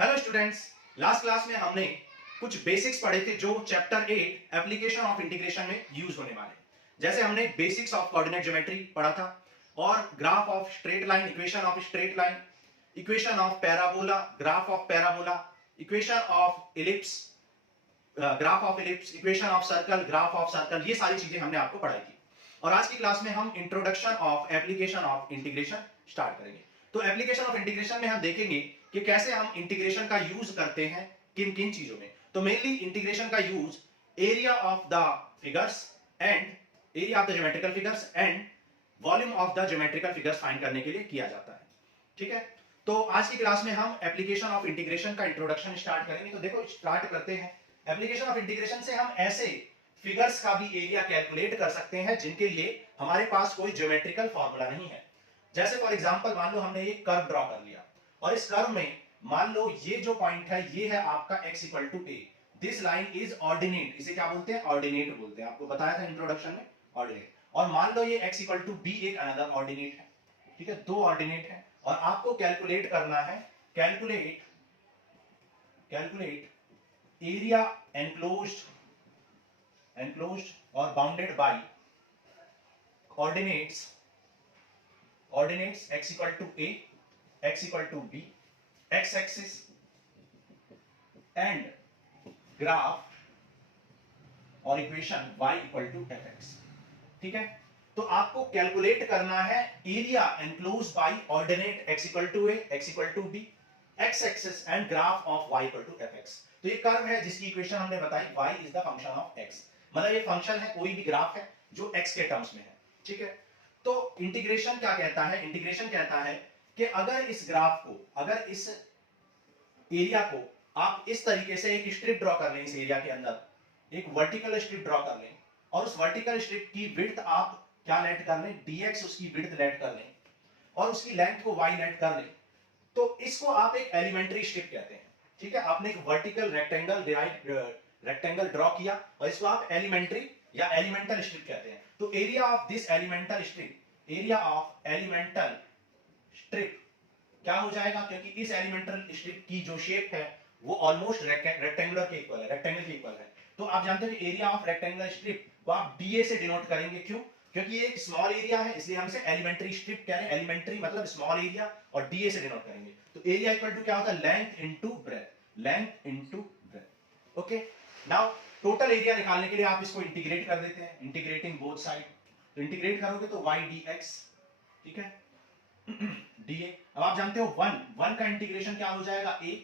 Hello students, last class में हमने कुछ बेसिक्स पढ़े थे जो चैप्टर 8 एप्लीकेशन ऑफ इंटीग्रेशन में यूज होने वाले। जैसे हमने बेसिक्स ऑफ कोऑर्डिनेट ज्योमेट्री पढ़ा था और graph of straight line, equation of straight line, equation of parabola, graph of parabola, equation of ellipse, graph of ellipse, equation of circle, graph of circle, ये सारी चीजें हमने आपको पढ़ाई थी। और आज की क्लास में हम introduction of application of integration start करेंगे। तो एप्लीकेशन ऑफ इंटीग्रेशन में हम देखेंगे कि कैसे हम इंटीग्रेशन का यूज करते हैं किन किन चीजों में। तो मेनली इंटीग्रेशन का use area of the figures and area of the geometrical figures and volume of the geometrical figures find करने के लिए किया जाता है। ठीक है, तो आज की क्लास में हम एप्लीकेशन ऑफ इंटीग्रेशन का इंट्रोडक्शन स्टार्ट करेंगे। तो देखो, स्टार्ट करते हैं। एप्लीकेशन ऑफ इंटीग्रेशन से हम ऐसे फिगर्स का भी एरिया कैलकुलेट कर सकते हैं जिनके लिए हमारे पास कोई ज्योमेट्रिकल फॉर्मूला नहीं है। जैसे फॉर एग्जांपल मान लो हमने एक कर्व ड्रॉ कर लिया और इस कर्व में मान लो ये जो पॉइंट है ये है आपका x equal to A. This line is ordinate. इसे क्या बोलते हैं? ऑर्डिनेट बोलते हैं। आपको बताया था इंट्रोडक्शन में ऑर्डिनेट। और मान लो ये x इक्वल टू बी एक अनदर ऑर्डिनेट है। ठीक है, दो ऑर्डिनेट है और आपको कैलकुलेट करना है, कैलकुलेट एरिया एनक्लोज्ड और bounded by ordinates x equal to a, x equal to b, x axis and graph और equation y equal to fx। ठीक है, तो आपको कैलकुलेट करना है area enclosed bye ordinate x equal to a, x equal to b, x axis and graph of y equal to fx। तो ये curve है जिसकी इक्वेशन हमने बताई y is the function of x। मतलब ये फंक्शन है, कोई भी ग्राफ है जो x के टर्म्स में है। ठीक है, तो इंटीग्रेशन क्या कहता है? इंटीग्रेशन कहता है कि अगर इस ग्राफ को, अगर इस एरिया को आप इस तरीके से एक स्ट्रिप ड्रॉ कर लें, इस एरिया के अंदर एक वर्टिकल स्ट्रिप ड्रॉ कर लें और उस वर्टिकल स्ट्रिप की विड्थ आप क्या लेट कर लें? dx उसकी विड्थ लेट कर लें और उसकी लेंथ को y लेट कर लें, तो इसको आप एक एलिमेंट्री स्ट्रिप कहते हैं। ठीक है, आपने एक वर्टिकल रेक्टेंगल ड्रॉ किया और इसको आप एलिमेंट्री या एलिमेंटल स्ट्रिप कहते हैं। तो area of this elemental strip, area of elemental strip क्या हो जाएगा? क्योंकि इस एलिमेंटल स्ट्रिप की जो शेप है वो ऑलमोस्ट रेक्टेंगुलर के इक्वल है, रेक्टेंगल के इक्वल है। तो आप जानते हो कि एरिया ऑफ रेक्टेंगुलर स्ट्रिप को आप डीए से डिनोट करेंगे। क्यों? क्योंकि ये एक स्मॉल एरिया है, इसलिए हम इसे एलिमेंट्री स्ट्रिप कह रहे हैं। एलिमेंट्री मतलब स्मॉल एरिया और डीए से डिनोट करेंगे। तो एरिया इक्वल टू क्या होता है? Length into breadth, length into breadth. Okay, now total area निकालने के लिए आप इसको इंटीग्रेट कर देते हैं, इंटीग्रेटिंग बोथ साइड। तो इंटीग्रेट करोगे तो y dx, ठीक है, dA। अब आप जानते हो 1 का इंटीग्रेशन क्या हो जाएगा? a,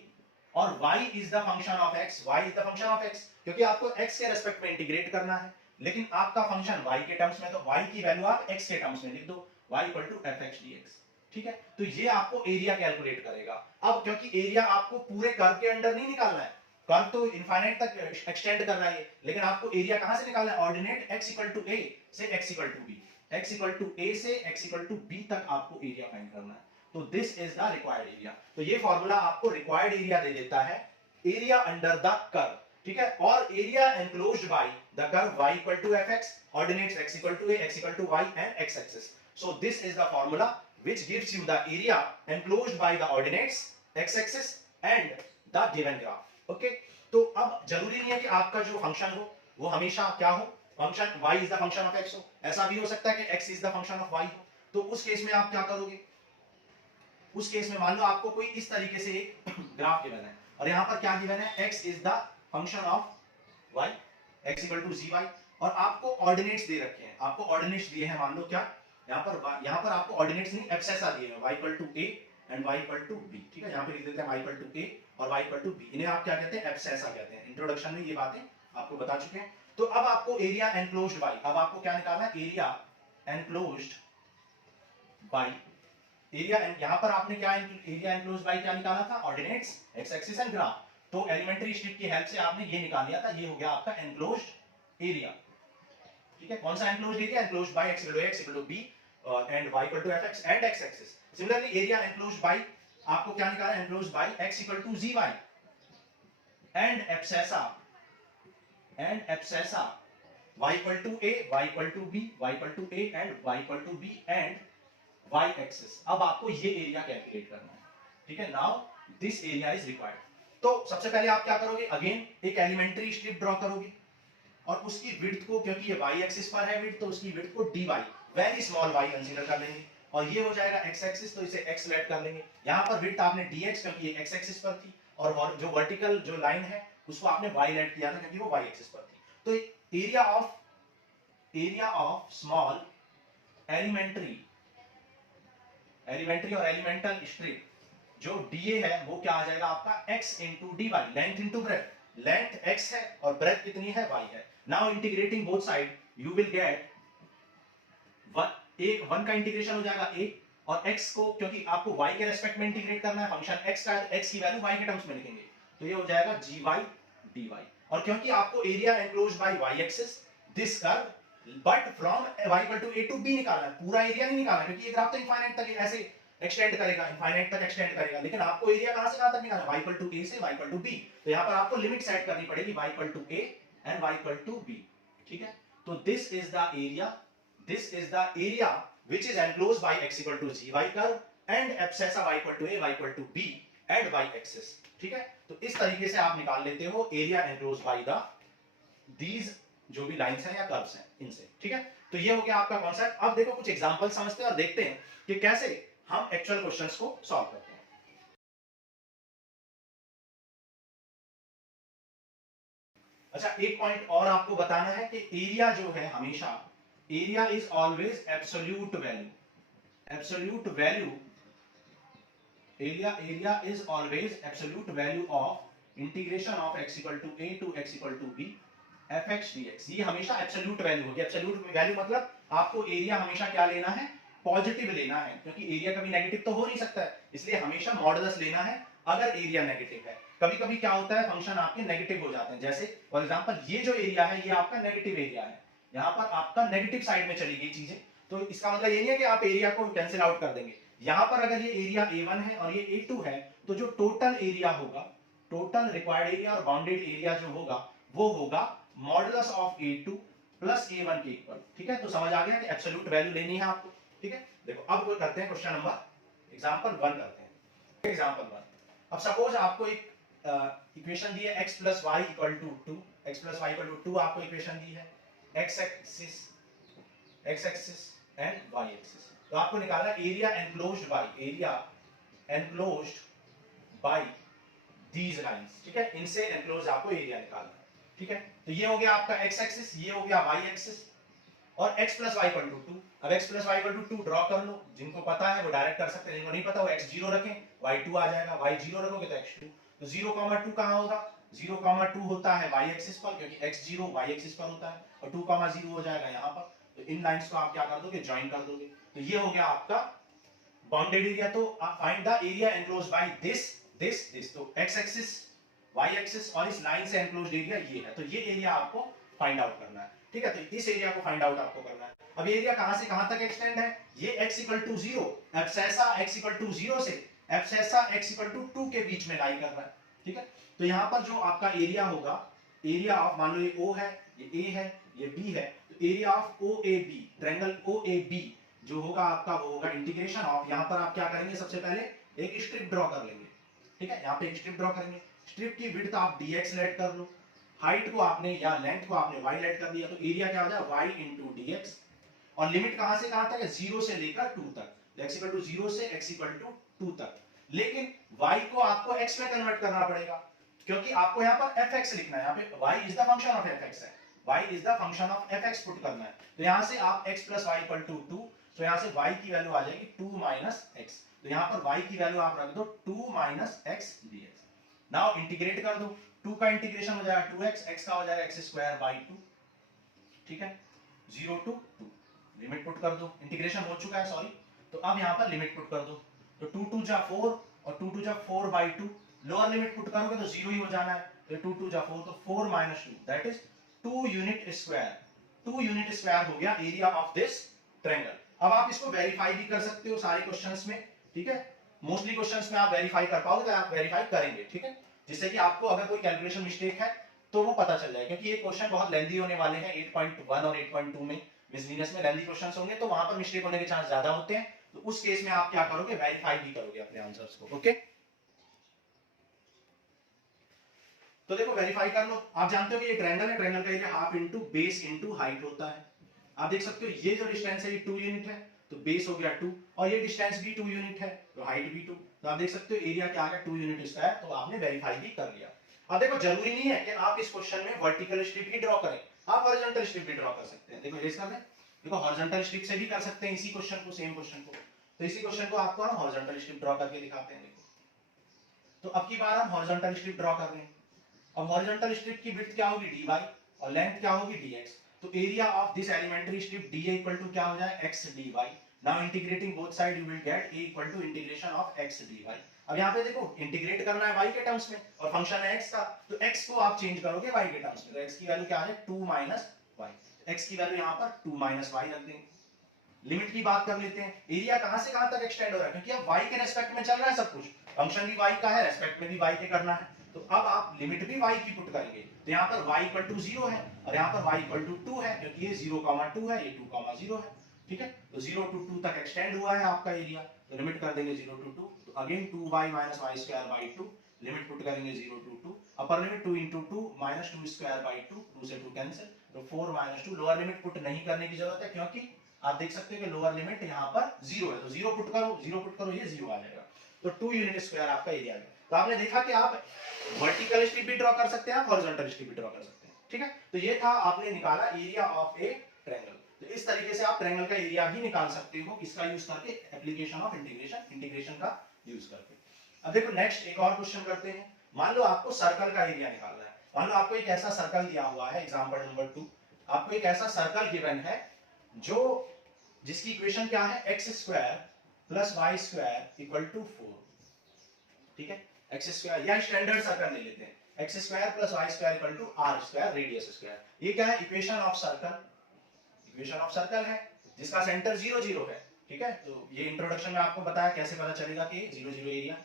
और y is the function of x, y is the function of x, क्योंकि आपको x के रेस्पेक्ट में इंटीग्रेट करना है, लेकिन आपका फंक्शन y के टर्म्स में, तो y की वैल्यू आप x के टर्म्स में लिख दो, y equal to fx dx। ठीक है, तो ये आपको एरिया कैलकुलेट करेगा। अब क्योंकि एरिया आपको पूरे कर्व के अंडर नहीं निकालना है, कर्व तो इनफाइनाइट तक एक्सटेंड कर रहा है, लेकिन आपको एरिया कहां से निकालना है? Ordinate x equal to a से x equal to b, x equal to a से x इक्वल टू b तक आपको एरिया फाइंड करना है। तो this is the required area. तो ये फार्मूला आपको रिक्वायर्ड एरिया दे देता है, एरिया अंडर द कर्व। ठीक है, और area enclosed by the curve y equal to fx, ordinates x equal to a, x equal to y and x axis. So this is the formula which gives you the area enclosed by the ordinates, x axis and the given graph. Okay, तो अब जरूरी नहीं है कि आपका जो function हो वो हमेशा क्या हो? Function y is the function of x हो। ऐसा भी हो सकता है कि x is the function of y हो। तो उस केस में आप क्या करोगे? उस केस में मान लो आपको कोई इस तरीके से एक ग्राफ गिवन है और यहाँ पर क्या गिवन है? x is the function of y, x equal to gy, और आपको ऑर्डिनेट्स दे रखे हैं। आपको ऑर्डिनेट्स दिए हैं, मान लो क्या यहाँ पर आपको ऑर्डिनेट्स नहीं एब्सेसा दिए हैं, y equal to a and y equal to b। ठीक है, यहाँ पे लिख देते हैं y इक्वल टू a और y इक्वल टू b। इन्हें आप क्या कहते हैं? एब्सेसा कहते हैं। इंट्रोडक्शन में ये बातें आपको बता चुके हैं। तो अब आपको एरिया एनक्लोज्ड बाय, अब आपको क्या निकालना है? एरिया एनक्लोज्ड बाय, एरिया, यहाँ पर आपने क्या एरिया एनक्लोज्ड बाय क्या निकाला था? Ordinates, x axis and graph. तो एलिमेंट्री स्ट्रिप की हेल्प से आपने ये निकाल लिया था, ये हो गया आपका एनक्लोज्ड एरिया। ठीक है, कौन सा enclosed area? Enclosed by x equal to b and y equal to fx and x axis। Similarly, area enclosed by आपको क्या निकाला? enclosed by x equal to zy and abscissa y equal to a, y equal to b, y equal to a and y equal to b and y axis। अब आपको ये area calculate करना है। ठीक है, now this area is required। तो सबसे पहले आप क्या करोगे, अगेन एक एलिमेंट्री स्ट्रिप ड्रॉ करोगे और उसकी विड्थ को, क्योंकि ये y एक्सिस पर है विड्थ, तो उसकी विड्थ को dy very small y consider कर लेंगे और ये हो जाएगा x एक्सिस, तो इसे x लेट कर लेंगे। यहां पर विड्थ आपने dx क्योंकि ये x एक्सिस पर थी और जो वर्टिकल जो लाइन है उसको आपने y लेट किया था क्योंकि वो y एक्सिस पर थी। तो एरिया ऑफ स्मॉल एलिमेंट्री और एलिमेंटल स्ट्रिप जो dA है वो क्या आ जाएगा आपका x into dy, length into breath, length x है और ब्रेथ कितनी है y है। Now integrating both side you will get one का इंटीग्रेशन हो जाएगा a और x को, क्योंकि आपको y के रेस्पेक्ट में इंटीग्रेट करना है फंक्शन x का, x की वैल्यू y के टर्म्स में लिखेंगे, तो ये हो जाएगा gy dy। और क्योंकि आपको area enclosed by y axis this curve but from y equal to a to b निकालना है, पूरा एरिया नहीं निकालना क्योंकि ये ग्राफ तो इनफाइनाइट तक ऐसे एक्सटेंड करेगा, इनफाइनाइट तक एक्सटेंड करेगा, लेकिन आपको एरिया कहां से कहां तक निकालना है, y इक्वल टू a से y इक्वल टू b। तो यहां पर आपको लिमिट सेट करनी पड़ेगी y equal to a and y equal to b, ठीक है। तो this is the area which is enclosed by x equal to gy curve and abscissa y equal to a, y equal to b and y axis, ठीक है। तो इस तरीके से आप निकाल लेते हो area enclosed by the these जो भी लाइंस हैं या कर्व्स हैं इनसे, ठीक है। तो ये हो गया आपका कॉन्सेप्ट। अब देखो कुछ एग्जांपल समझते हैं और देखते हैं कि कैसे हम एक्चुअल क्वेश्चंस को सॉल्व करते हैं। अच्छा, एक पॉइंट और आपको बताना है कि एरिया जो है हमेशा, area is always absolute value, absolute value, area is always absolute value of integration of x equal to a to x equal to b fx dx। ये हमेशा एब्सोल्यूट वैल्यू होगी। एब्सोल्यूट वैल्यू मतलब आपको area हमेशा क्या लेना है, positive लेना है, क्योंकि एरिया कभी नेगेटिव तो हो नहीं सकता है, इसलिए हमेशा मॉडुलस लेना है अगर एरिया नेगेटिव है। कभी कभी क्या होता है फंक्शन आपके नेगेटिव हो जाते हैं, जैसे फॉर एग्जांपल ये जो एरिया है ये आपका नेगेटिव एरिया है, यहाँ पर आपका नेगेटिव साइड में चली गई चीजें, तो इसका मतलब ये नहीं है कि आप एरिया को कैंसिल आउट कर देंगे। यहां पर अगर ये एरिया A1 है और ये A2 है तो जो टोटल एरिया होगा, टोटल रिक्वायर्ड एरिया और बाउंडेड एरिया जो होगा वो होगा modulus of A2 plus A1 के इक्वल, ठीक है। तो समझ आ गया कि एब्सोल्यूट वैल्यू लेनी है आपको, ठीक है। देखो अब कोई करते हैं क्वेश्चन नंबर एग्जांपल 1 करते हैं। एग्जांपल 1, अब सपोज आपको एक इक्वेशन दी है x plus Y equal to 2, x plus Y equal to 2 आपको इक्वेशन दी है, x axis and y axis. तो आपको निकालना है area enclosed by these lines, ठीक है। इनसे एनक्लोज आपको एरिया निकालना है, ठीक है। तो ये हो गया आपका x एक्सिस, ये हो गया y एक्सिस और x plus Y equal to 2। अब x plus Y equal to 2 draw कर लो, जिनको पता है वो डायरेक्ट कर सकते हैं, जिनको नहीं पता वो x0 रखें, y2 आ जाएगा, y0 रखोगे तो x2। तो 0,2 कहां होगा, 0,2 होता है y एक्सिस पर, क्योंकि x0 y एक्सिस पर होता है, और 2,0 हो जाएगा यहां पर। तो इन लाइंस को आप क्या कर दोगे, ज्वाइन कर दोगे। तो ये हो गया आपका बाउंडेड एरिया। तो find the area enclosed by this. तो x एक्सिस, y एक्सिस और इस लाइन से एनक्लोज्ड एरिया ये है, तो ये एरिया आपको फाइंड आउट करना है, ठीक है। तो इस एरिया को फाइंड आउट आपको करना है। अब एरिया कहां से कहां तक एक्सटेंड है, ये x equal to 0, abscissa x equal to 0 से एब्सेसा x इक्वल टू 2 के बीच में लाई कर रहा है, ठीक है। तो यहां पर जो आपका एरिया होगा, एरिया ऑफ, मान लो ये O है, ये A है, ये B है, तो area of OAB, triangle OAB जो होगा आपका वो होगा इंटीग्रेशन ऑफ, यहां पर आप क्या करेंगे, सबसे पहले एक स्ट्रिप ड्रॉ कर लेंगे, ठीक है। यहां पे एक स्ट्रिप ड्रॉ करेंगे, स्ट्रिप की विड्थ आप dx लेट कर लो, हाइट को आपने या लेंथ को आपने y लेट कर दिया, तो एरिया क्या हो जाएगा y इंटू dx। और लिमिट कहां से कहां तक है, 0 से लेकर 2 तक, x इक्वल टू 0 से x इक्वल टू 2 तक। लेकिन y को आपको x में कन्वर्ट करना पड़ेगा, क्योंकि आपको यहाँ पर fx लिखना है, यहाँ पे y is the function of fx है, y is the function of fx put करना है। तो यहाँ से आप x plus Y equal to 2, तो यहाँ से y की वैल्यू आ जाएगी 2 माइनस x, तो यहाँ पर y की वैल्यू आप रख दो 2 minus x dx। Now integrate कर दो, 2 का इंटीग्रेशन हो जाएगा 2x, x का हो जाएगा x स्क्वायर बाई 2, ठीक है। 0 टू 2 लिमिट पुट कर दो, इंटीग्रेशन हो चुका है सॉरी। तो अब यहाँ पर लिमिट पुट कर दो, तो 2 2 जा 4 और 2 2 जा 4 बाई 2, लोअर लिमिट पुट करोगे तो 0 ही हो जाना है, तो 2 2 जा 4, तो 4 minus 2 that is 2 unit square. 2 unit square हो गया एरिया ऑफ दिस ट्रायंगल। अब आप इसको वेरीफाई भी कर सकते हो सारे क्वेश्चंस में, ठीक है। मोस्टली क्वेश्चंस में आप वेरीफाई कर पाओगे, आप वेरीफाई करेंगे, ठीक है, जिससे कि आपको अगर कोई कैलकुलेशन मिस्टेक है तो वो पता चल जाए, क्योंकि ये क्वेश्चन बहुत लेंथी होने वाले हैं। 8.1 और 8.2 में मिसलिनियस में लेंथी क्वेश्चंस होंगे, तो वहां पर मिस्टेक होने के चांस ज्यादा होते हैं। तो उस केस में आप क्या करोगे, वेरीफाई भी करोगे अपने आंसर्स को, ओके। तो देखो वेरीफाई कर लो। आप जानते हो कि ये ट्रायंगल है, ट्रायंगल का area half into base into height होता है। आप देख सकते हो ये जो डिस्टेंस है ये 2 यूनिट है, तो बेस हो गया 2, और ये डिस्टेंस भी 2 यूनिट है, तो हाइट भी 2। तो आप देख सकते हो एरिया क्या आ गया 2 यूनिट स्क्वायर, तो आपने वेरीफाई भी कर लिया। अब देखो जरूरी नहीं है कि आप इस क्वेश्चन में वर्टिकल स्ट्रिप ही ड्रॉ करें, आप हॉरिजॉन्टल स्ट्रिप भी ड्रॉ कर सकते हैं। देखो इरेज कर दें, देखो हॉरिजॉन्टल स्ट्रिप से भी कर सकते हैं इसी क्वेश्चन को, सेम क्वेश्चन को। तो इसी क्वेश्चन को आपको हम हॉरिजॉन्टल स्ट्रिप ड्रॉ करके दिखाते हैं। देखो तो अब की बार हम हॉरिजॉन्टल स्ट्रिप ड्रॉ कर रहे हैं। अब हॉरिजॉन्टल स्ट्रिप की विड्थ क्या होगी dy और लेंथ क्या होगी dx। तो area of this elementary strip dA equal to क्या हो जाए x dy। Now integrating both side you will get a equal to integration of x dy। अब यहाँ पे देखो इंटीग्रेट करना है y के टर्म्स में और फंक्शन है x का, तो x को आप चेंज करोगे y के टर्म्स में, तो x की वैल्यू क्या आ जाए 2 माइनस y। x की वैल्यू यहाँ पर 2 माइनस y रख देंगे। लिमिट की बात कर लेते हैं, एरिया कहां से कहां तक एक्सटेंड हो रहा है, क्योंकि अब y के रेस्पेक्ट में चल रहा है सब कुछ, फंक्शन भी y का है, रेस्पेक्ट में भी y के करना है। तो अब आप लिमिट भी y की पुट करेंगे, तो यहाँ पर y इक्वल टू 0 है और यहाँ पर y इक्वल टू 2 है, क्योंकि ये 0,2 है, ये 2,0 है। ठीक है, तो 0 टू 2 तक एक्सटेंड हुआ है आपका एरिया, तो लिमिट कर देंगे 0 टू 2, तो again 2y minus y square by 2, limit put करेंगे 0 to 2, upper limit 2 into 2 minus 2 square by 2, 2 से 2 कैंसिल, तो 4 माइनस 2। लोअर लिमिट पुट नहीं करने की जरूरत है, क्योंकि आप देख सकते हो कि लोअर लिमिट यहाँ पर 0 है, तो 0 पुट करो, 0 पुट करो, ये 0 आ जाएगा, तो 2 यूनिट स्क्वायर आपका एरिया है। तो आपने देखा कि आप वर्टिकल स्ट्रिप भी ड्रॉ कर सकते हैं, आप हॉरिजॉन्टल स्ट्रिप भी ड्रॉ कर सकते हैं। ठीक है, तो ये था आपने निकाला एरिया ऑफ ए ट्रायंगल। तो इस तरीके से आप ट्रायंगल का एरिया भी निकाल सकते हो, किसका यूज करके, एप्लीकेशन ऑफ इंटीग्रेशन, इंटीग्रेशन का यूज करके। अब देखो नेक्स्ट एक और क्वेश्चन करते हैं। मान लो आपको सर्कल का एरिया निकालना है, मान लो आपको एक ऐसा सर्कल दिया हुआ है, एग्जांपल नंबर 2, आपको एक ऐसा सर्कल गिवन है जो जिसकी इक्वेशन क्या है x square plus y square equal to 4। ठीक है, एक्स स्क्वायर या स्टैंडर्ड सर्कल ले लेते हैं, x square plus y square equal to r square radius square. ये क्या है, equation of circle, equation of circle है जिसका सेंटर 0 0 है। ठीक है, तो ये इंट्रोडक्शन में आपको बताया कैसे पता चलेगा कि 0 0 एरिया,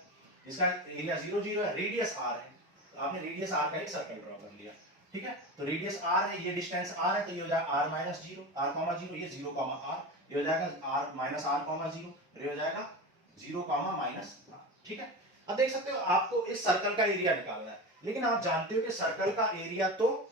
इसका एरिया 0 0 है, रेडियस r है, तो आपने रेडियस r का एक सर्कल ड्रॉ कर लिया। ठीक है, तो रेडियस r है, ये डिस्टेंस r है, तो ये हो जाएगा r माइनस 0, r 0, ये 0 r, ये हो जाएगा r माइनस r 0, ये हो जाएगा 0 माइनस r। ठीक है, अब देख सकते हो आपको इस सर्कल का एरिया निकालना है, लेकिन आप जानते हो कि सर्कल का एरिया, तो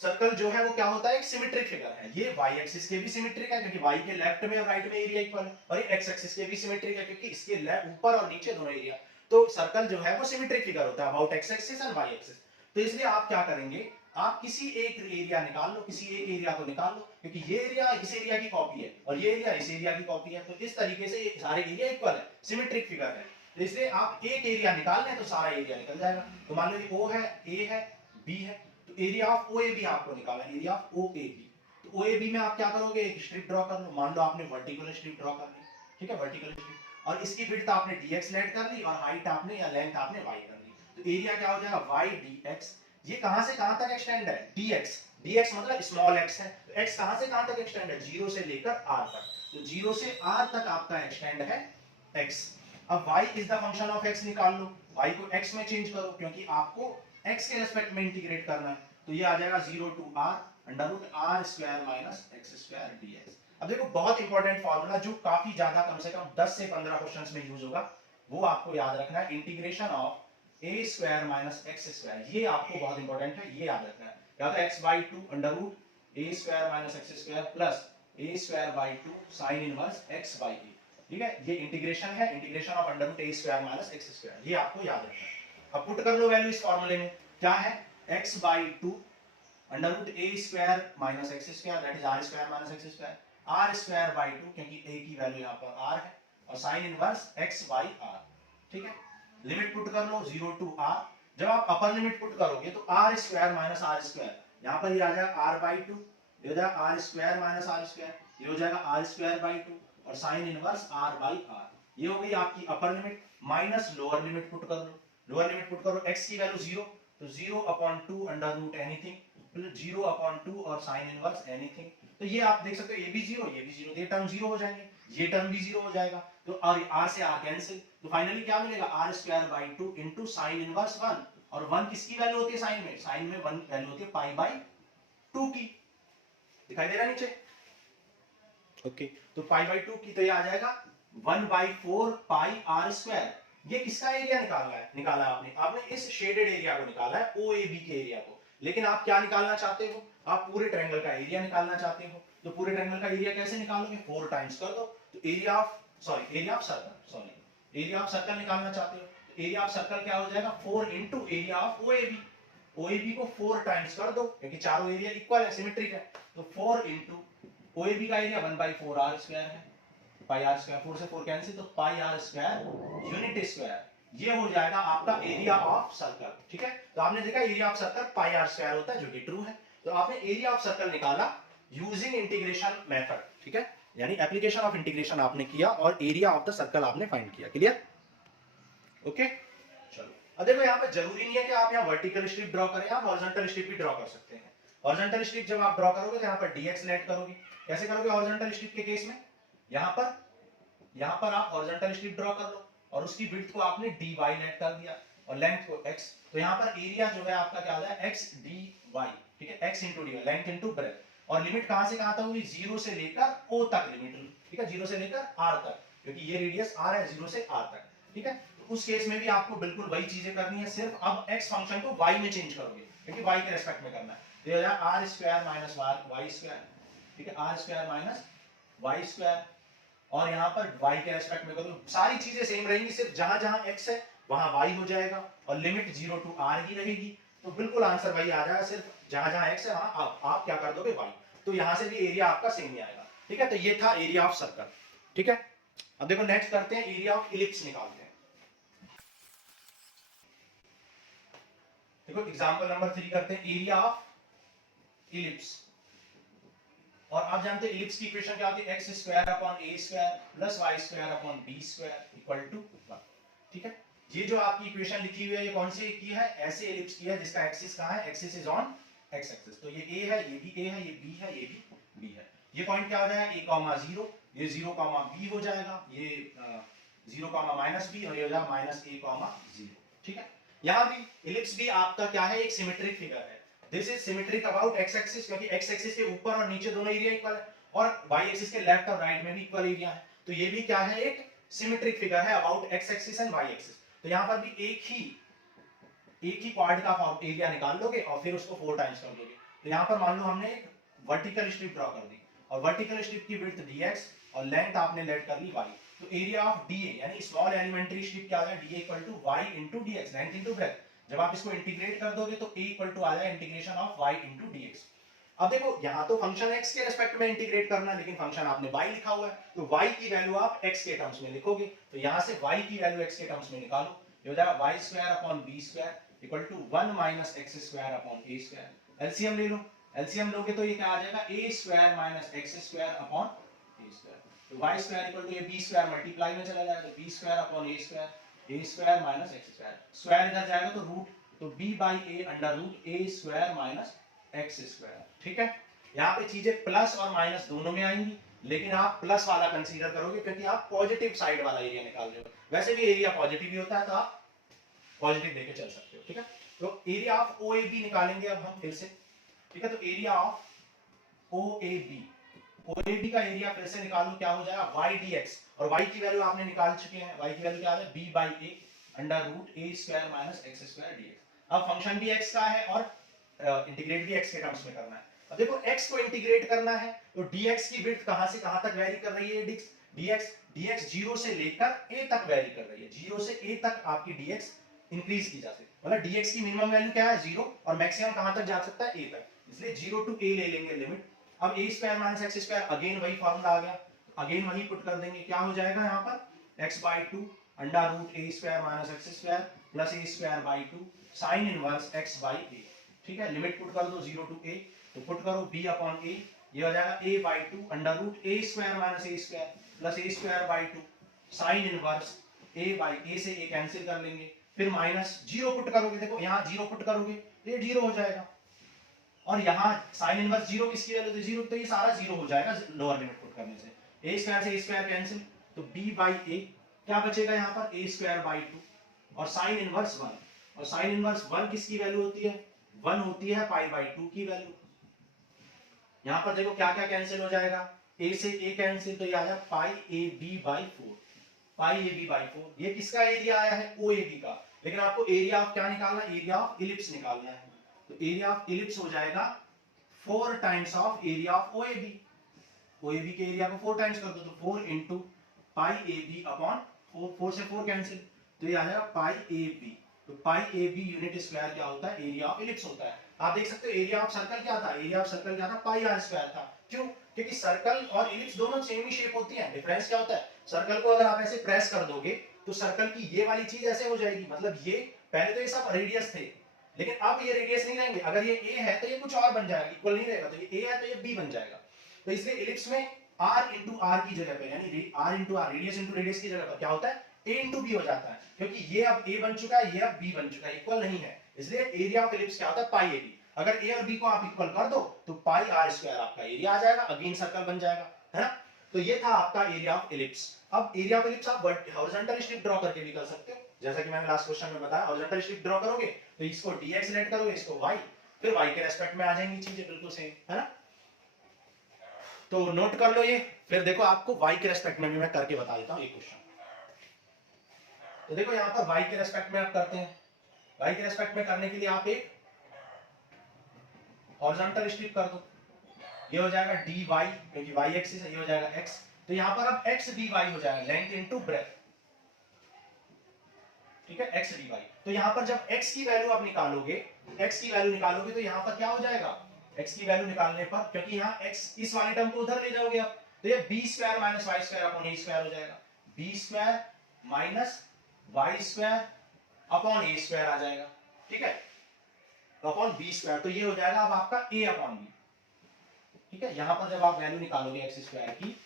सर्कल जो है वो क्या होता है, एक सिमेट्रिक फिगर है। ये y एक्सिस के भी सिमेट्रिक है, क्योंकि y के लेफ्ट में और राइट में एरिया इक्वल है, और ये x एक्सिस के भी सिमेट्रिक है, क्योंकि इसके ऊपर और नीचे दोनों एरिया। तो सर्कल जो है वो सिमेट्रिक फिगर होता है about x axis and y axis. तो इसलिए आप क्या करेंगे, आप किसी एक एरिया निकाल लो, किसी एक एरिया को निकाल लो, क्योंकि ये एरिया इस एरिया की कॉपी है और ये एरिया इस एरिया की कॉपी है, तो इस तरीके से ये सारे एरिया इक्वल है, सिमेट्रिक फिगर है। तो इसलिए आप एक एरिया निकाल लें तो सारा एरिया निकल जाएगा। तो मान लो ये O है, A है, B है, तो एरिया ऑफ OAB आपको निकालना है, एरिया ऑफ OAB। तो OAB में आप क्या करोगे, एक स्ट्रिप ड्रॉ कर लो, मान लो आपने वर्टिकल स्ट्रिप ड्रॉ कर ली। ठीक है, वर्टिकल स्ट्रिप, और इसकी विड्थ आपने dx लेट कर ली और हाइट आपने या लेंथ आपने y कर ली, तो एरिया क्या हो जाएगा y dx। ये कहां से कहां तक एक्सटेंड है, dx, dx मतलब स्मॉल x है, तो x कहां से कहां तक एक्सटेंड है, 0 से लेकर r तक, तो 0 से r तक आपका एक्सटेंड है x। अब y is the function of x निकाल लो, y को x में चेंज करो, क्योंकि आपको x के रेस्पेक्ट में इंटीग्रेट करना है, तो ये आ जाएगा 0 to r under root r square minus x square dx। अब देखो बहुत इंपॉर्टेंट फार्मूला जो काफी ज्यादा, कम से कम 10 से 15 क्वेश्चंस में यूज होगा, वो आपको याद रखना है, integration of a square minus x square. ये आपको बहुत इंपॉर्टेंट है, ये याद रखना है, या तो x by 2 under root a square minus x square plus a square by 2 sine inverse x by a। ठीक है, ये इंटीग्रेशन है, integration of under root a square minus x square, ये आपको याद रखना है। अब पुट कर लो वैल्यू इस फार्मूले में, क्या है x by 2 under root a square minus x square, that is r square minus x square, r square by 2, क्योंकि a की वैल्यू यहाँ पर r है, और sine inverse x by r। ठीक है, लिमिट पुट कर लो 0 टू r। जब आप अपर लिमिट पुट करोगे तो r square minus r square, यहाँ पर ये आ जाएगा r बाई 2, ये हो जाएगा r square minus r square, ये हो जाएगा r स्क्वायर बाई 2, और sine inverse r by r। ये हो गई आपकी upper limit, minus lower limit put कर लो, लोअर लिमिट पुट करो, x की वैल्यू 0, तो 0 upon 2 under root anything plus 0 upon 2 और साइन इनवर्स एनीथिंग। तो ये आप देख सकते हो, ये भी 0, ये भी 0, ये टर्म 0 हो जाएंगे, ये टर्म भी 0 हो जाएगा, तो और r से r कैंसिल, तो फाइनली क्या मिलेगा, r square by 2 into sine inverse 1, और 1 किसकी वैल्यू होती है साइन में, साइन में 1 वैल्यू होती है पाई बाई 2 की, दिखाई दे रहा नीचे। ओके, तो पाई बाई 2 की, तो ये आ जाएगा 1/4 पाई r स्क्वायर, ये किसका एरिया निकाला है आपने इस शेडेड एरिया को निकाला है, OAB के एरिया को। लेकिन आप क्या निकालना चाहते हो, आप पूरे ट्रायंगल का एरिया निकालना चाहते हो। तो पूरे ट्रायंगल का एरिया कैसे निकालोगे, 4 टाइम्स कर दो। तो एरिया ऑफ सर्कल निकालना चाहते हो, तो एरिया ऑफ सर्कल क्या हो जाएगा, 4 into area of OAB। OAB को 4 टाइम्स कर दो, क्योंकि चारों एरिया इक्वल है, सिमेट्रिक है। तो 4 इंटू OAB का एरिया 1/4 r स्क्वायर है, पाई आर स्क्वायर, 4 से 4 कैंसिल, तो पाई आर स्क्वायर यूनिट स्क्वायर। ये हो जाएगा आपका एरिया ऑफ सर्कल। ठीक है, तो आपने देखा area of circle pi r square होता है, जो कि ट्रू है। तो आपने एरिया ऑफ सर्कल निकाला यूजिंग इंटीग्रेशन मेथड। ठीक है, यानी एप्लीकेशन ऑफ इंटीग्रेशन आपने किया और एरिया ऑफ द सर्कल आपने फाइंड किया। क्लियर? ओके, चलो अब देखो यहाँ पे जरूरी नहीं है कि आप यहाँ वर्टिकल स्ट्रिप ड्रॉ करें, आप हॉरिजॉन्टल स्ट्रिप भी ड्रॉ कर सकते हैं। हॉरिजॉन्टल स्ट्रिप जब आप ड्रॉ करोगे तो यहाँ पर dx लेट करोगे। कैसे करोगे हॉरिजॉन्टल स्ट्रिप के केस में, यहाँ पर आप हॉरिजॉन्टल स्ट्रिप ड्रॉ कर लो और उसकी विड्थ को आपने dy लेट कर दिया और लेंथ को x। तो यहाँ पर एरिया जो है आपका क्या हो जाएगा, x dy। ठीक है, x into dy, length into breath. और लिमिट कहां से कहां तक होगी, 0 से लेकर o तक लिमिट। ठीक है, 0 से लेकर r तक, क्योंकि ये रेडियस r है, 0 से r तक। ठीक है, तो उस केस में भी आपको बिल्कुल वही चीजें करनी है, सिर्फ अब x फंक्शन को y में चेंज करोगे, क्योंकि y के रेस्पेक्ट में करना है। तो ये हो जाएगा r square minus y square. ठीक है, r square minus y square, और यहाँ पर y के रेस्पेक्ट में करो, सारी चीजें सेम रहेंगी, सिर्फ जहां जहां x है वहां y हो जाएगा और लिमिट 0 टू r ही रहेगी। तो बिल्कुल आंसर वही आ जाएगा, सिर्फ जहां जहां x है वहां आप क्या कर दोगे, y। तो यहां से भी एरिया आपका सेम ही आएगा। ठीक है, तो ये था एरिया ऑफ सर्कल। ठीक है, अब देखो नेक्स्ट करते हैं, एरिया ऑफ इलिप्स निकालते हैं। देखो एग्जांपल नंबर 3 करते हैं, एरिया ऑफ इलिप्स। और आप जानते हैं इलिप्स की इक्वेशन क्या होती है, x square upon a square plus y square upon b square equal to 1। ठीक है, ये जो आपकी इक्वेशन लिखी हुई है, ये कौन सी की है, ऐसे इलिप्स की है जिसका एक्सिस कहां है, axis is on x axis. तो ये a है, ये भी a है, ये b है, ये भी b है। ये पॉइंट क्या हो जाएगा, a, 0, ये 0, b हो जाएगा, ये 0, -b, और ये हो जाएगा -a, 0। ठीक है, यहां भी इलिप्स भी आपका क्या है, एक सिमेट्रिक फिगर है। This is symmetric about x axis, क्योंकि x एक्सिस के ऊपर और नीचे दोनों एरिया इक्वल है, और y एक्सिस के लेफ्ट और राइट में भी इक्वल एरिया है। तो ये भी क्या है, एक सिमेट्रिक फिगर है about x axis and y axis. तो यहां पर भी एक ही क्वाड का एरिया निकाल लोगे और फिर उसको 4 टाइम्स कर दोगे। तो यहां पर मान लो हमने एक वर्टिकल स्ट्रिप ड्रॉ कर दी और वर्टिकल स्ट्रिप की विड्थ dx और लेंथ आपने लेट कर ली y। तो एरिया ऑफ dA यानी स्मॉल एलिमेंट्री स्ट्रिप क्या आ जाएगा, dA equal to y into dx, length into breadth. जब आप इसको इंटीग्रेट कर दोगे तो a इक्वल टू आ जाएगा integration of y into dx। अब देखो यहाँ तो फंक्शन x के रिस्पेक्ट में इंटीग्रेट करना है, लेकिन फंक्शन आपने y लिखा हुआ है, तो y की वैल्यू आप x के टर्म्स में लिखोगे। तो यहाँ से y की वैल्यू x के टर्म्स में निकालो, ये हो जाएगा y square upon b square equal to 1 minus x square upon a square. LCM ले लो, एलसीएम लोगे तो ये क्या आ जाएगा, a square minus x square upon a square. तो y स्क्वायर इक्वल टू ये b स्क्वायर मल्टीप्लाई में चला जाएगा, तो b square upon a square minus x square. Square इधर जाएगा तो रूट, तो b by a under root a square minus x square. ठीक है, यहाँ पे चीजें प्लस और माइनस दोनों में आएंगी, लेकिन आप प्लस वाला कंसीडर करोगे क्योंकि आप पॉजिटिव साइड वाला एरिया निकाल रहे हो। वैसे भी एरिया पॉजिटिव ही होता है, तो आप पॉजिटिव लेके चल सकते हो। ठीक है, तो एरिया ऑफ OAB निकालेंगे अब हम फिर से। ठीक है, तो एरिया ऑफ OAB का एरिया फिर से निकालो, क्या हो जाएगा, y dx, और y की वैल्यू आपने निकाल चुके हैं, y की वैल्यू क्या है, b by a under root a square minus x square dx। अब फंक्शन भी x का है और इंटीग्रेट भी x के टर्म्स में करना है। अब देखो x को इंटीग्रेट करना है, तो dx की विड्थ कहां से कहां तक वेरी कर रही है, dx 0 से लेकर a तक वेरी कर रही है, 0 से a तक आपकी dx इंक्रीज की जा सकती है। मतलब dx की मिनिमम वैल्यू क्या है, 0, और मैक्सिमम कहां तक जा सकता है, a तक, इसलिए 0 टू a ले लेंगे लिमिट। अब a square minus x square, again वही फॉर्मूला आ गया, अगेन वही पुट कर देंगे, क्या हो जाएगा यहाँ पर x by 2 under root a square minus x square plus a square by 2 sine inverse x by a। ठीक है, लिमिट पुट कर दो 0 टू a, तो पुट करो b अपॉन a, ये हो जाएगा a by 2 under root a square minus a square plus a square by 2 sine inverse a by a से a कैंसिल कर लेंगे, फिर माइनस 0 पुट करोगे, देखो यहाँ 0 पुट करोगे तो ये 0 हो जाएगा, और यहाँ साइन इनवर्स 0 किसकी वैल्यू थी, 0, तो ये सारा 0 हो जाएगा लोअर लिमिट पुट करने से। a स्क्वायर से a स्क्वायर कैंसिल, तो b बाई a क्या बचेगा यहाँ पर, a स्क्वायर बाई 2 और साइन इनवर्स 1, और साइन इनवर्स 1 किसकी वैल्यू होती है, 1 होती है पाई बाई 2 की वैल्यू। यहाँ पर देखो क्या क्या कैंसिल हो जाएगा, a से a कैंसिल, तो ये आ जाएगा pi a b by 4। Pi A B by 4। ये किसका एरिया आया है? ओ ए बी का। लेकिन आपको एरिया ऑफ क्या निकालना है? एरिया ऑफ इलिप्स निकालना है। तो एरिया ऑफ इलिप्स हो जाएगा 4 times of area of O A B. O A B के एरिया को 4 टाइम्स कर दो, तो 4 into pi A B upon 4, 4 से 4 कैंसिल, तो ये आ जाएगा पाई ए बी। तो pi A B unit square क्या होता है? एरिया ऑफ इलिप्स होता है। आप देख सकते हो एरिया ऑफ सर्कल क्या था? एरिया ऑफ सर्कल क्या था? पाई आर स्क्वायर था। क्यों? क्योंकि सर्कल और इलिप्स दोनों सेम ही शेप होती है। डिफरेंस क्या होता है? सर्कल को अगर आप ऐसे प्रेस कर दोगे तो सर्कल की ये वाली चीज ऐसे हो जाएगी, मतलब ये पहले तो ये सब रेडियस थे, लेकिन अब ये रेडियस नहीं रहेंगे। अगर ये ए है तो ये कुछ और बन जाएगा, इक्वल नहीं रहेगा। तो ये ए है तो ये बी बन जाएगा। तो इसलिए इलिप्स में आर इंटू आर की जगह पे, यानी r into r, radius into radius की जगह पर क्या होता है? ए इंटू बी हो जाता है, क्योंकि ये अब ए बन चुका है, ये अब बी बन चुका है, इक्वल नहीं है। इसलिए एरिया ऑफ इलिप्स क्या होता है? पाई ए बी। अगर ए और बी को आप इक्वल कर दो तो पाई आर स्क्वायर आपका एरिया आ जाएगा, अगेन सर्कल बन जाएगा, है ना। तो ये था आपका एरिया ऑफ इलिप्स। अब एरिया ऑफ इलिप्स आप हॉरिजॉन्टल स्ट्रिप ड्रॉ करके भी कर सकते हो, जैसा कि मैंने लास्ट क्वेश्चन में बताया। हॉरिजॉन्टल स्ट्रिप ड्रॉ करोगे तो इसको dx लेट करोगे, इसको y, फिर y के रेस्पेक्ट में आ जाएंगी चीजें बिल्कुल सेम, है ना। तो नोट कर लो ये, फिर देखो आपको y के रेस्पेक्ट में भी मैं करके बता देता हूं एक क्वेश्चन। तो देखो यहां पर y के रेस्पेक्ट में आप करते हैं। y के रेस्पेक्ट में करने के लिए आप एक हॉरिजॉन्टल स्ट्रिप कर दो, ये हो जाएगा dy, क्योंकि y एक्सिस है, ये हो जाएगा x। तो यहां पर अब x dy हो जाएगा, लेंथ इनटू ब्रेथ, ठीक है, x dy। तो यहां पर जब x की वैल्यू आप निकालोगे, x की वैल्यू निकालोगे तो यहां पर क्या हो जाएगा? x की वैल्यू निकालने पर, क्योंकि यहां x इस वाले टर्म को उधर ले जाओगे आप, तो ये b square minus y square upon a square हो जाएगा। b square minus y square upon a square आ जाएगा, ठीक है, अपॉन b स्क्वायर। तो ये हो जाएगा अब आपका a अपॉन b, ठीक है। यहां पर जब आप वैल्यू निकालोगे x स्क्वायर की,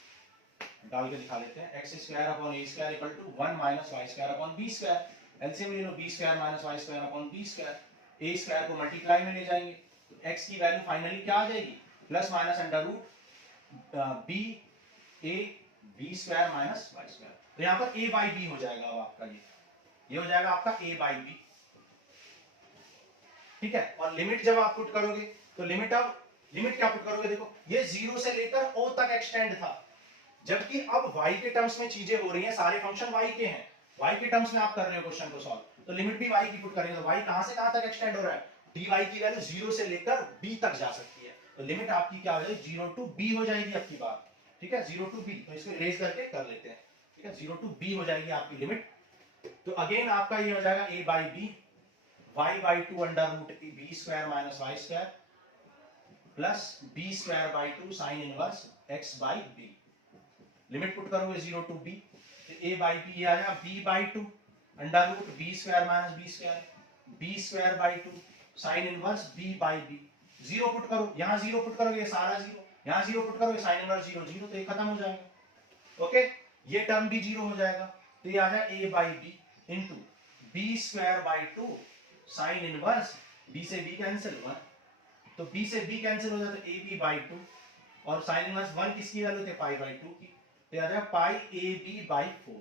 डाल के दिखा लेते हैं, x square upon a square equal to 1 minus y square upon b square. LCM ले लो, b square minus y square upon b square, a square को मल्टीप्लाई में ले जाएंगे तो x की वैल्यू फाइनली क्या आ जाएगी? Plus minus under root b a b square minus y square. तो यहां पर a बाई b हो जाएगा अब आपका, ये हो जाएगा आपका a बाई b, ठीक है। और लिमिट जब आप पुट करोगे तो लिमिट क्या पुट करोगे? देखो ये 0 से लेकर o तक एक्सटेंड था, जबकि अब y के टर्म्स में चीजें हो रही हैं, सारे फंक्शन y के हैं, y के टर्म्स में आप कर रहे हो क्वेश्चन को सॉल्व, तो लिमिट भी y की पुट करेंगे तो y कहां से कहां तक एक्सटेंड हो रहा है? dy की वैल्यू 0 से लेकर b तक जा सकती है, तो लिमिट आपकी क्या हो जाएगी? 0 टू b हो जाएगी आपकी बात, ठीक है, 0 टू b। तो इसको इरेज करके कर लेते हैं, ठीक है, 0 टू b हो जाएगी आपकी लिमिट। तो अगेन आपका ये हो जाएगा a by b, y by 2 under root b square minus y square plus b square by 2 sine inverse x by b। Limit put करोगे 0 टू b, तो a बाई b ये आ जाएगा b by 2 under root b square minus b square, b square by 2 sine inverse b by b। 0 put करो, यहां 0 put करोगे सारा 0, यहां 0 पुट करोगे साइन इनवर्स 0 0, तो ये खत्म हो जाएगा, ओके। ये टर्म भी 0 हो जाएगा, तो ये आ जाएगा a by b into b square by 2 sine inverse, b से b कैंसिल 1, तो b से b कैंसिल हो जाता है ab बाई 2, और साइन इनवर्स 1 किसकी वैल्यू थे? पाई बाई 2 की, तो आ जाएगा पाई ab by 4,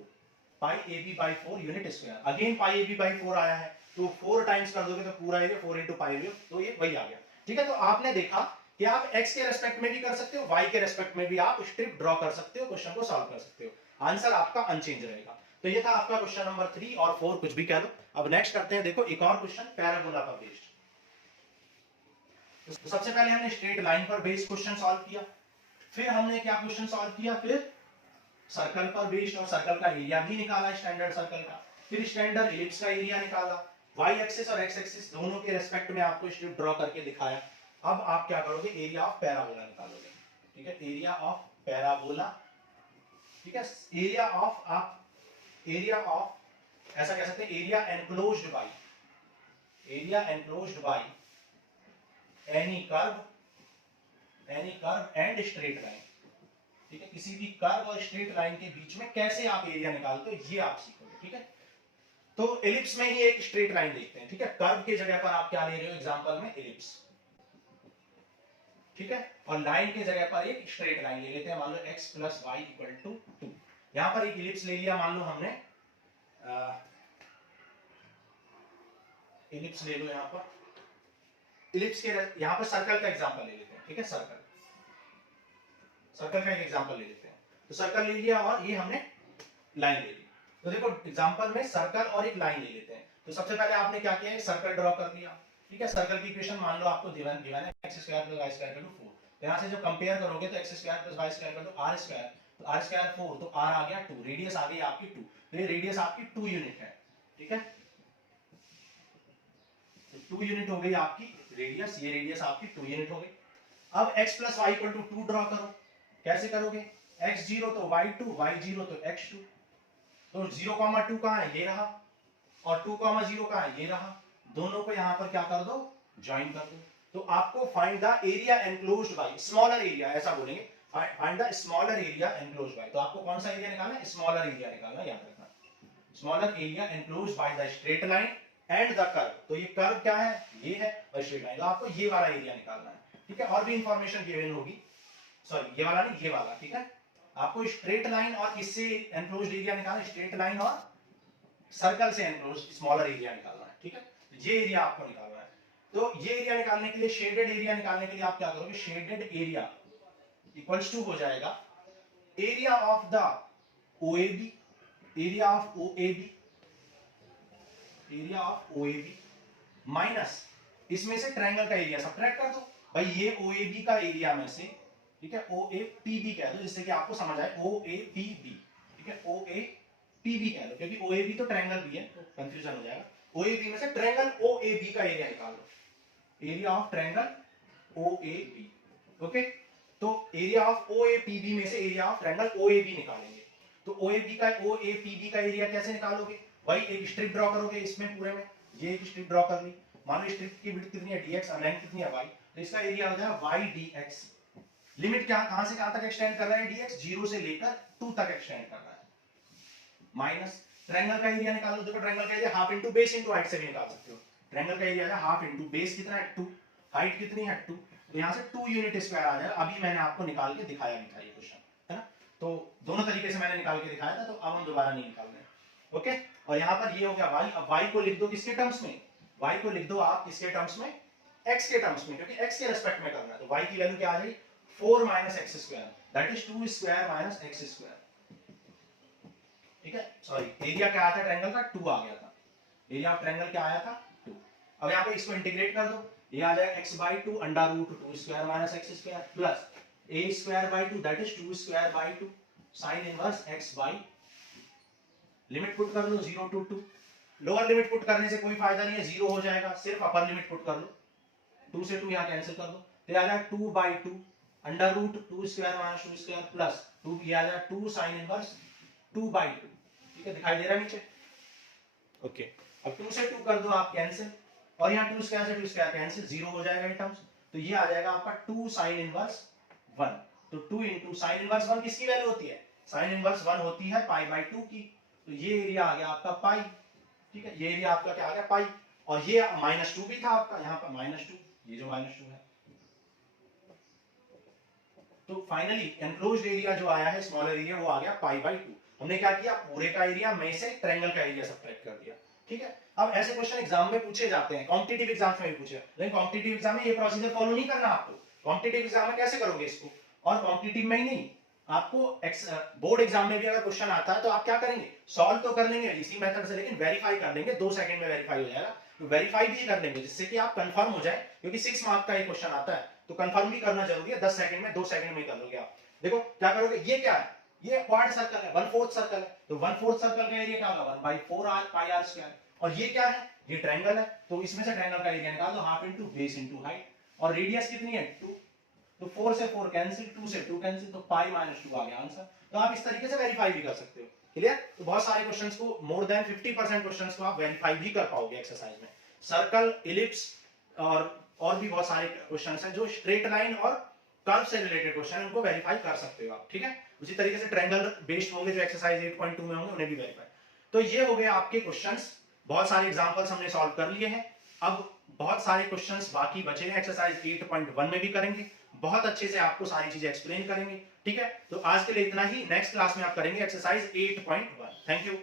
pi ab by 4 unit square. Again pi ab by 4 आया है, तो 4 टाइम्स कर दोगे तो पूरा एरिया 4 इंटू पाई एरिया, तो ये वही आ गया, ठीक है। तो आपने देखा कि आप x के रेस्पेक्ट में भी कर सकते हो, y के रेस्पेक्ट में भी आप स्ट्रिप ड्रॉ कर सकते हो, क्वेश्चन को सॉल्व कर सकते हो, आंसर आपका अनचेंज रहेगा। तो ये था आपका क्वेश्चन नंबर 3 और 4, कुछ भी कह लो। अब नेक्स्ट करते हैं, देखो एक और क्वेश्चन पैराबोला पर बेस्ड। तो सबसे पहले हमने स्ट्रेट लाइन पर बेस्ड क्वेश्चन सॉल्व किया, फिर हमने क्या क्वेश्चन सॉल्व किया? फिर सर्कल पर बेस्ड, और सर्कल का एरिया भी निकाला स्टैंडर्ड सर्कल का, फिर स्टैंडर्ड इलिप्स का एरिया निकाला, y एक्सिस और x एक्सिस दोनों के रेस्पेक्ट में आपको स्ट्रिप ड्रॉ करके दिखाया। अब आप क्या करोगे? एरिया ऑफ पैराबोला निकालोगे, ठीक है, एरिया ऑफ पैराबोला, ठीक है। एरिया ऑफ ऐसा कह सकते हैं, area enclosed by any curve and straight line, ठीक है। किसी भी कर्व और स्ट्रेट लाइन के बीच में कैसे आप एरिया निकालते हो, ये आप सीखोगे, ठीक है। तो एलिप्स में ही एक स्ट्रेट लाइन देखते हैं, ठीक है। कर्व की जगह पर आप क्या ले रहे हो एग्जांपल में? एलिप्स, ठीक है, और लाइन की जगह पर एक स्ट्रेट लाइन ले लेते हैं, मान लो x plus Y equal to 2। यहां पर एक एलिप्स ले लिया, मान लो हमने एलिप्स ले लो, यहां पर एलिप्स के यहां पर सर्कल का एग्जांपल ले लेते हैं, ठीक है, सर्कल का एक एग्जांपल ले लेते हैं। तो सर्कल ले लिया और ये हमने लाइन ले ली, तो देखो एग्जांपल में सर्कल और एक लाइन ले लेते हैं। तो सबसे पहले आपने क्या किया, सर्कल ड्रॉ कर लिया, ठीक है। सर्कल की इक्वेशन मान लो आपको गिवन है x square plus y square equal to 4। तो यहां से जब कंपेयर करोगे तो x square plus y square equal to r square, तो r स्क्वायर 4, तो r आ गया 2, रेडियस आ गई आपकी 2, तो ये रेडियस आपकी 2 यूनिट है, ठीक है। तो 2 यूनिट हो गई आपकी रेडियस, ये रेडियस आपकी 2 यूनिट हो गई। अब x plus Y equal to 2 draw करो, कैसे करोगे, x0 तो y2, y0 तो x2, तो 0,2 कहां है, ये रहा, और 2,0 कहां है, ये रहा, दोनों को यहां पर क्या कर दो, ज्वाइन कर दो। तो आपको find the area enclosed bye smaller area, ऐसा बोलेंगे, find the smaller area enclosed bye. तो आपको कौन सा एरिया निकालना है, स्मॉलर एरिया निकालना, याद रखना, smaller area enclosed by the straight line and the curve. तो ये कर्व क्या है, ये है, और स्ट्रेट लाइन, तो आपको ये वाला एरिया निकालना है, ठीक है। और भी इंफॉर्मेशन गिवन होगी, सॉरी ये वाला नहीं, ये वाला, ठीक है। आपको स्ट्रेट लाइन और किससे एनक्लोज्ड एरिया निकालना है, स्ट्रेट लाइन और सर्कल से एनक्लोज्ड स्मॉलर एरिया निकालना है, ठीक है। तो ये एरिया आपको निकालना है। तो ये एरिया निकालने के लिए, शेडेड एरिया निकालने के लिए आप क्या करोगे, शेडेड एरिया इक्वल्स टू हो जाएगा area of the OAB, area of OAB, area of OAB minus इसमें से ट्रायंगल का एरिया सब्ट्रैक्ट कर दो। भाई ये ओएबी का एरिया में से, ठीक है, ओएपीबी कह दो जिससे कि आपको समझ आए, ओएपीबी, ठीक है, ओएपीबी कह दो, क्योंकि ओएबी तो ट्रायंगल भी है, तो कंफ्यूजन हो जाएगा। ओएबी में से ट्रायंगल ओएबी का एरिया निकाल लो, area of triangle OAB, okay. तो एरिया ऑफ ओएपीबी में से एरिया ऑफ ट्रायंगल ओएबी निकालेंगे। तो ओएबी का ओएपीबी का एरिया कैसे निकालोगे, भाई एक स्ट्रिप ड्रॉ करोगे इसमें पूरे में, ये एक स्ट्रिप ड्रॉ कर ली, मान लो स्ट्रिप की विड्थ कितनी है dx और लेंथ कितनी है y, तो इसका एरिया हो जाएगा y dx। लिमिट क्या, कहां से कहां तक एक्सटेंड कर रहा है dx, 0 से लेकर 2 तक एक्सटेंड कर रहा है, माइनस ट्रायंगल का एरिया निकालो। देखो ट्रायंगल का area half into base into height से भी निकाल सकते हो। ट्रायंगल का एरिया है हाफ इनटू बेस कितना है 2, हाइट कितनी है 2, तो यहां से 2 यूनिट स्क्वायर आ जाएगा। अभी मैंने आपको निकाल के दिखाया भी था ये क्वेश्चन, है ना। तो दोनों तरीके से मैंने निकाल के दिखाया था, तो अब हम दोबारा नहीं निकाल रहे, ओके। और यहां पर ये हो गया y, अब y को लिख दो किसके टर्म्स में, y को लिख दो आप किसके टर्म्स में, x के टर्म्स में, क्योंकि x के रिस्पेक्ट में करना है। तो y की वैल्यू क्या आ जाएगी, 4 minus x square, that is 2 square minus x square, ठीक है। सॉरी एरिया क्या आया था ट्रायंगल का, 2 आ गया था, एरिया ऑफ ट्रायंगल क्या आया था 2। अब यहां पे इसको इंटीग्रेट कर दो, ये आ जाएगा x/2 under root 2 square minus x square plus a square by 2 that is 2 square by 2 sin inverse x by, limit put कर लो 0 to 2, लोअर लिमिट पुट करने से कोई फायदा नहीं है, 0 हो जाएगा, सिर्फ अपर लिमिट पुट कर लो, 2 से 2 यहां कैंसिल कर दो, तो आ जाएगा 2/2 under root 2 square minus 2 square plus 2, ये आ जाएगा 2 sin इनवर्स 2/2, ठीक है, दिखाई दे रहा है नीचे, ओके। अब 2 से 2 कर दो आप कैंसिल, और यहां 2 स्क्वायर से 2 स्क्वायर कैंसिल, 0 हो जाएगा ये टर्म्स, तो ये आ जाएगा आपका 2 sin इनवर्स 1। तो 2 into sin इनवर्स 1 किसकी वैल्यू होती है, sin इनवर्स 1 होती है π/2 की, तो ये एरिया आ गया आपका पाई, ठीक है, ये एरिया आपका क्या आ गया पाई, और ये -2 भी था आपका, यहाँ पर -2, ये जो -2 है। तो फाइनली एनक्लोज्ड एरिया जो आया है स्मॉलर एरिया, वो आ गया π/2। हमने क्या किया, पूरे का एरिया में से ट्रायंगल का एरिया सब्ट्रैक्ट कर दिया, ठीक है। अब ऐसे क्वेश्चन एग्जाम में पूछे जाते हैं, कॉम्पिटिटिव एग्जाम में भी पूछे, लेकिन कॉम्पिटिटिव एग्जाम में ये प्रोसीजर फॉलो नहीं करना आपको। कॉम्पिटिटिव एग्जाम में कैसे करोगे इसको, और कॉम्पिटिटिव में ही नहीं, आपको बोर्ड एग्जाम में भी अगर क्वेश्चन आता है तो आप क्या करेंगे, सॉल्व तो कर लेंगे इसी मेथड से, लेकिन वेरीफाई कर लेंगे, 2 सेकंड में वेरीफाई हो जाएगा, तो वेरीफाई भी कर लेंगे जिससे कि आप कंफर्म हो जाए, क्योंकि 6 मार्क का ये क्वेश्चन आता है, तो कंफर्म भी करना जरूरी है। 10 सेकंड में, 2 सेकंड में कर लोगे आप। देखो क्या करोगे, ये क्या है, ये क्वाड्र सर्कल है, 1/4 सर्कल है, तो 1/4 सर्कल का एरिया क्या होगा 1/4r πr स्क्वायर, और ये क्या है, ये ट्रायंगल है, तो इसमें से ट्रायंगल का एरिया निकाल दो, half into base into height, और रेडियस कितनी है 2, तो 4 से 4 कैंसिल, 2 से 2 कैंसिल, तो पाई -2 आ गया आंसर। तो आप इस तरीके से वेरीफाई भी कर सकते हो, क्लियर। तो बहुत सारे क्वेश्चंस को, मोर देन 50% क्वेश्चंस को आप वेरीफाई भी कर पाओगे एक्सरसाइज में। सर्कल, इलिप्स और भी बहुत सारे क्वेश्चंस हैं जो स्ट्रेट लाइन और कर्व से रिलेटेड क्वेश्चन है, उनको वेरीफाई कर सकते हो आप, ठीक है। उसी तरीके से ट्रायंगल बेस्ड होंगे जो एक्सरसाइज 8.2 में होंगे, उन्हें भी वेरीफाई। तो ये हो गए आपके क्वेश्चंस, बहुत सारे एग्जांपल्स हमने सॉल्व कर लिए हैं। अब बहुत सारे क्वेश्चंस बाकी बचे हैं, एक्सरसाइज 8.1 में भी करेंगे, बहुत अच्छे से आपको सारी चीजें एक्सप्लेन करेंगे, ठीक है। तो आज के लिए इतना ही, नेक्स्ट क्लास में आप करेंगे एक्सरसाइज 8.1। Thank you.